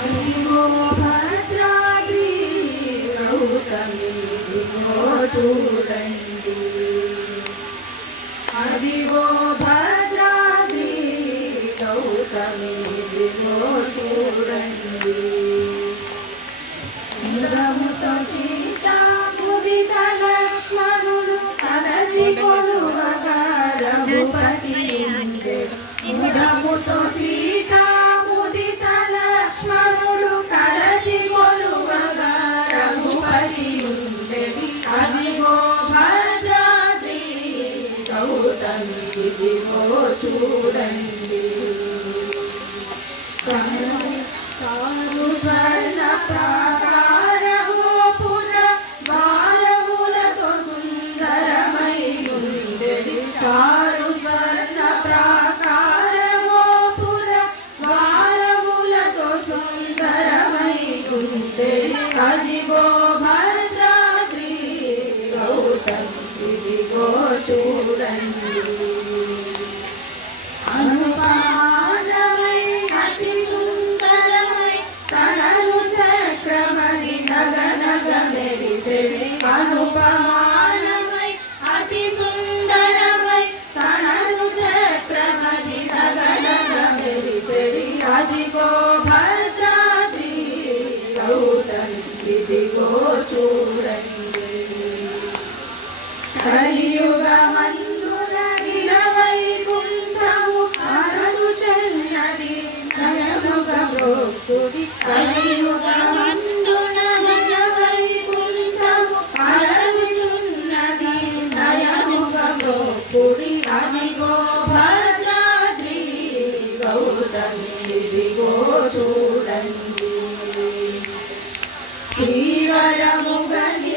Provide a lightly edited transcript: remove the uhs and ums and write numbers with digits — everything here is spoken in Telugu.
అదిగో భద్రాద్రి గౌతమి చూడండి, అదిగో భద్రాద్రి గౌతమి చూడండి. ఇంద్రముతో సీత ముదిత లక్ష్మణులు కలసి కొలువగా రఘుపతి ఉండెడు. ఇంద్రముతో సీత ముదిత లక్ష్మణులు కలసి కొలువగా రఘుపతి ఉండెడు. అదిగో భద్రాద్రి గౌతమి చూడండి. చారు స్వర్ణ ప్రాకార గోపుర ద్వారములతో సుందరమై ఉండెడి. చారు స్వర్ణ ప్రాకార గోపుర ద్వారములతో సుందరమై ఉండెడి. అదిగో భద్రాద్రి గౌతమి చూడండి. అనుపమానమై అతి సుందరమై తనను చక్రమణి నగనగ మెరిసెడి. అనుపమానమై అతి సుందరమై తనను చక్రమణి నగనగ మెరిసెడి. అదిగో భద్రాద్రి గౌతమి చూడండి. కలియుగమందున నిరవైకుంఠము అరడు చెన్నది నయనుగ భోక్తుడి. కలియుగమందున నిరవైకుంఠము అరడు చున్నది నయనుగ భోక్తుడి. అదిగో భద్రాద్రి గౌతమి చూడండి. శ్రీవరముగని